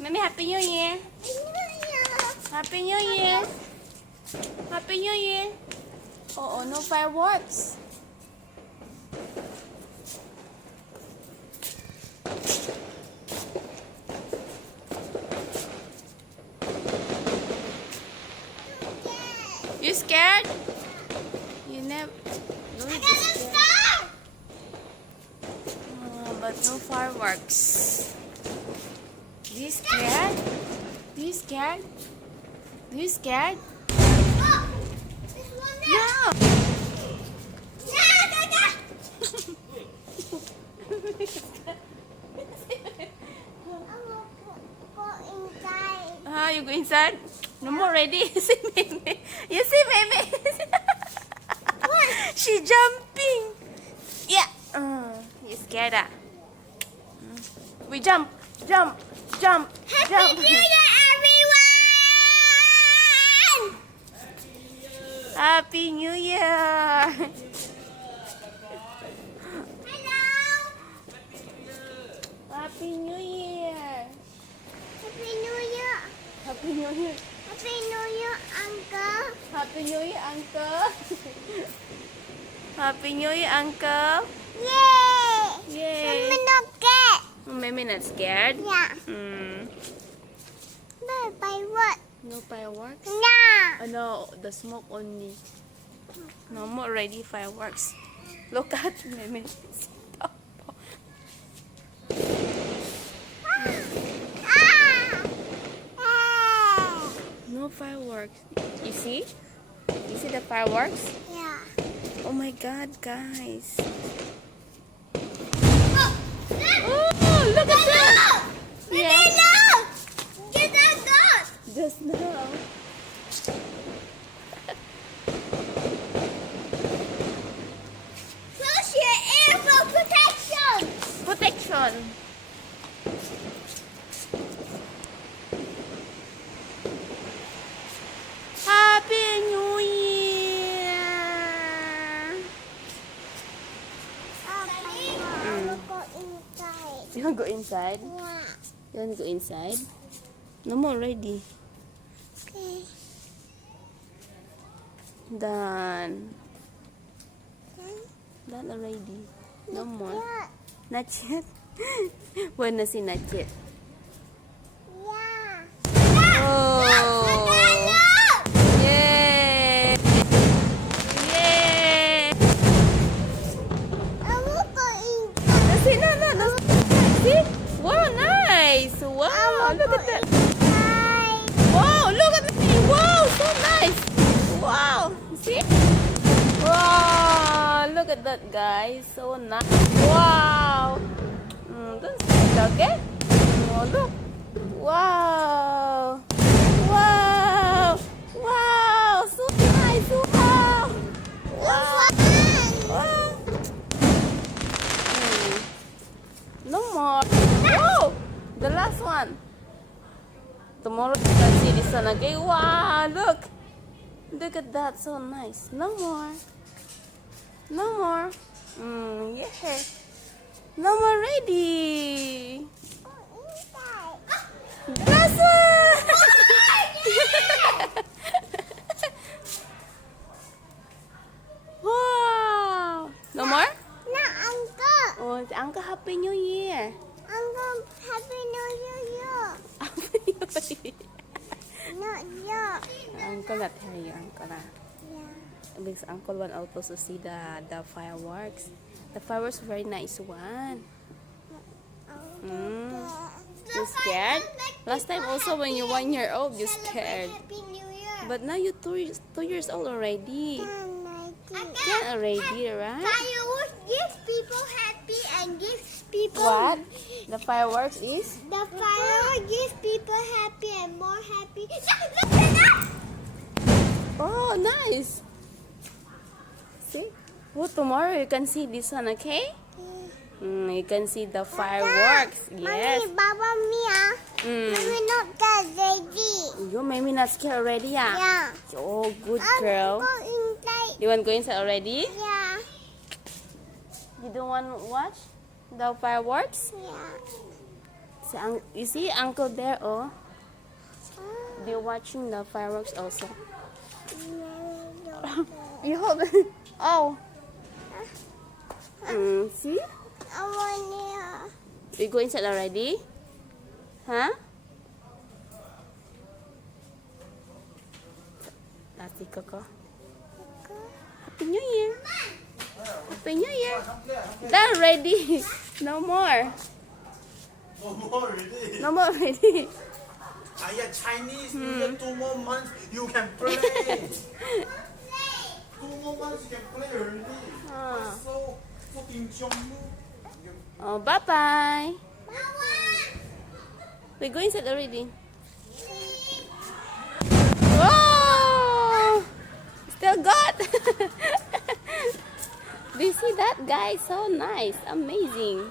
Mami, Happy New Year. Happy New Year. Happy New Year. Oh, no fireworks. You scared? You never. No, you scared. Oh, but no fireworks. Do you scared? Do you scared? Do you scared? No. You go inside? No more ready. See Mimi. You see Mimi? She jumping. Yeah. You scared? We jump. Happy New Year, everyone! Happy New Year. Hello. Happy New Year. Happy New Year. Happy New Year. Happy New Year, Uncle. Happy New Year, Uncle. Happy New Year, Uncle. Yay! Yay. I'm not scared. Maybe not scared. Yeah. No fireworks. No fireworks? No. Oh, no, the smoke only. No more ready fireworks. Look at Mimi. No fireworks. You see? You see the fireworks? Yeah. Oh my God, guys. Oh, look at that! Yeah. Get that dog. Just now. Close your ear for protection. Protection. Happy New Year. I will go inside. You want to go inside? Yeah. You want to go inside? No more ready. Okay. Done. Done already. No more. Yeah. Not yet. When I see not yet. Yeah. Oh. Yay. Yay. I will go inside. See, no. See? Wow, nice. Wow, look at that. Inside. Wow, look at me. Wow, so nice. Wow. See? Wow, look at that, guys. So nice. Wow. Don't sit, okay? Oh, look. Wow. Wow. Wow. So nice. Wow. Wow. Wow. No more. Oh, the last one. Tomorrow you can see this one again. Wow, look. Look at that. So nice. No more. No more. Yeah. No more ready. That's one. Wow. No more? No, Uncle. Oh, si Uncle, Happy New Year. Uncle, Happy New Year. Happy New Year. Not you. Uncle not tell you, Uncle. Yeah. Because Uncle want also to see the fireworks. The fireworks very nice one. You scared? Last time also when you're 1 year old, you scared. Happy New Year. But now you're 2 years old already. Yeah, already, right? Fireworks gives people happy and gives people. What? The fireworks is? The fireworks gives people happy and more happy. Look at that! Oh, nice. See? Oh, tomorrow you can see this one, okay? You can see the fireworks. Yes. Mommy, Baba, Mia. Mommy not that ready. You maybe not scared already, yeah? Yeah. Oh, good girl. Go inside. You want to go inside already? Yeah. You don't want to watch the fireworks? Yeah. So, you see uncle there, oh? They're watching the fireworks also. You hold it. Oh. See? I want We go inside already? Huh? That's it, Coco. Happy New Year. Happy New Year. Done already. No more. No more already. No more already. Chinese New Year, 2 more months you can play. 2 more months you can play already. So fucking jumbo. Oh, bye-bye. We go inside already. Whoa! Still got. Do you see that guy? So nice. Amazing.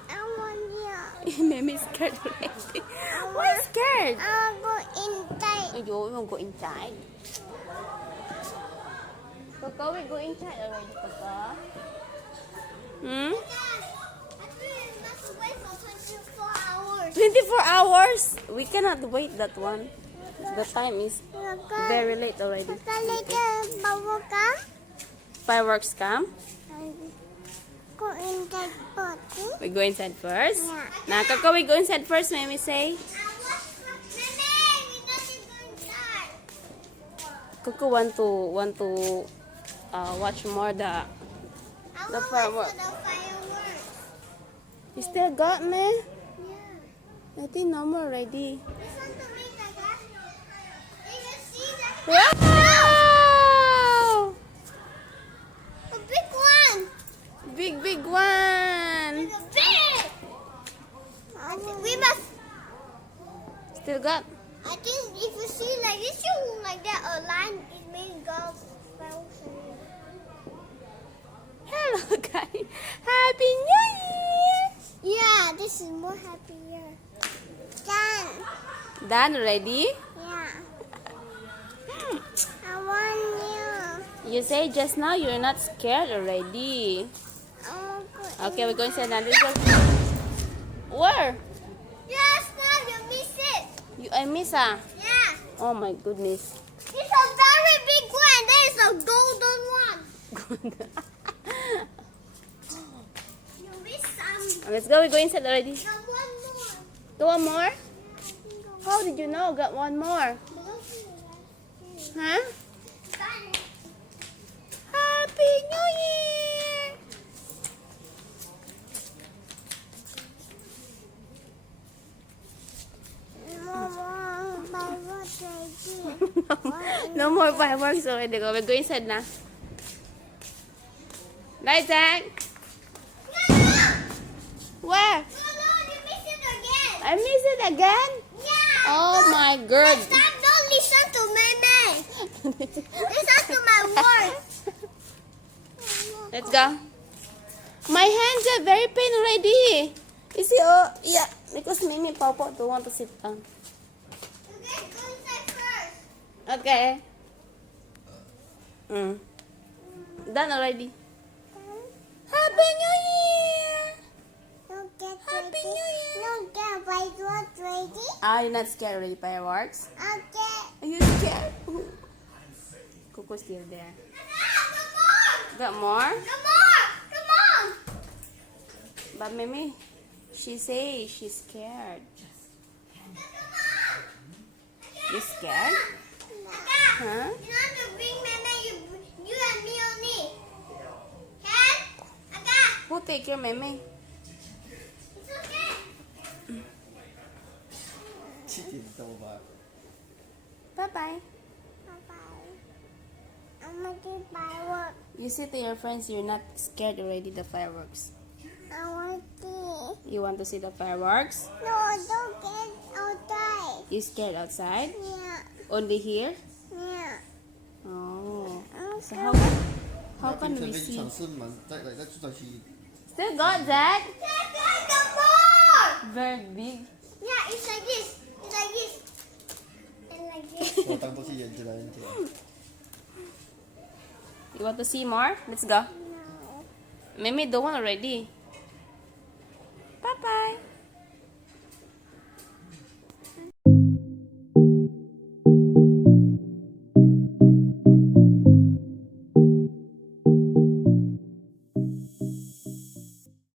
Mimi scared already. Why scared? I'll go inside. You will go inside. Coco, we go inside already, Coco. Hmm? I think we must wait for 24 hours. 24 hours? We cannot wait that one. The time is very late already. Later, bubble gum. Fireworks come. Go inside party. We go inside first. Yeah. Now, Coco, we go inside first, Mimi say. Coco want to watch more the fireworks. You still got me? Yeah. I think no more already. Listen to me, Gaga. Did you see that? Wow! A big one. Big one. It's a big. We must. Still got. I think if you see like this, you like that a line, it means God. Hello, guys. Happy New Year. Yeah, this is more happier. Done. Done already? Yeah. I want you. You say just now you're not scared already. Oh, good. Okay, we're going to say another one. Where? Yes, now you miss it. I miss ah. Yeah. Oh my goodness. It's a very big one. There is a golden one. You miss some. Let's go. We go inside already. No, one more. Go one more. How did you know? Got one more. Huh? Done. Happy New Year. No more fireworks already. Go. We go inside now. Bye, Zach. Where? No, you miss it again. I miss it again. Yeah. Oh my god. Stop! Don't listen to Meme. Listen to my words. Let's go. My hands are very pain already. You see, oh, yeah, because Mimi Papa don't want to sit down. Okay, go inside first. Okay. Done already. Happy New Year. Don't get Happy ready. New Year. Don't get fireworks ready. Are you not scared already, fireworks? Okay. Are you scared? Coco's still there. Got more? Come on! Come on! But Mimi, she say she's scared. You scared? Huh? You want to bring Meme, you and me only. Can? Okay. Who take your Mimi? It's okay. 7点多吧。 Bye bye. Bye-bye. I'm making fireworks. You say to your friends you're not scared already the fireworks. I want to. You want to see the fireworks? No, don't get outside. You scared outside? Yeah. Only here? Yeah. Oh. I'm So scared. how can we 一 see? 場新聞，即係出去。 Still got that? The more! Very big. Yeah, it's like this. It's like this. And like this. 我當多次影住啦，影住。 You want to see more? Let's go. No. Mimi don't want already.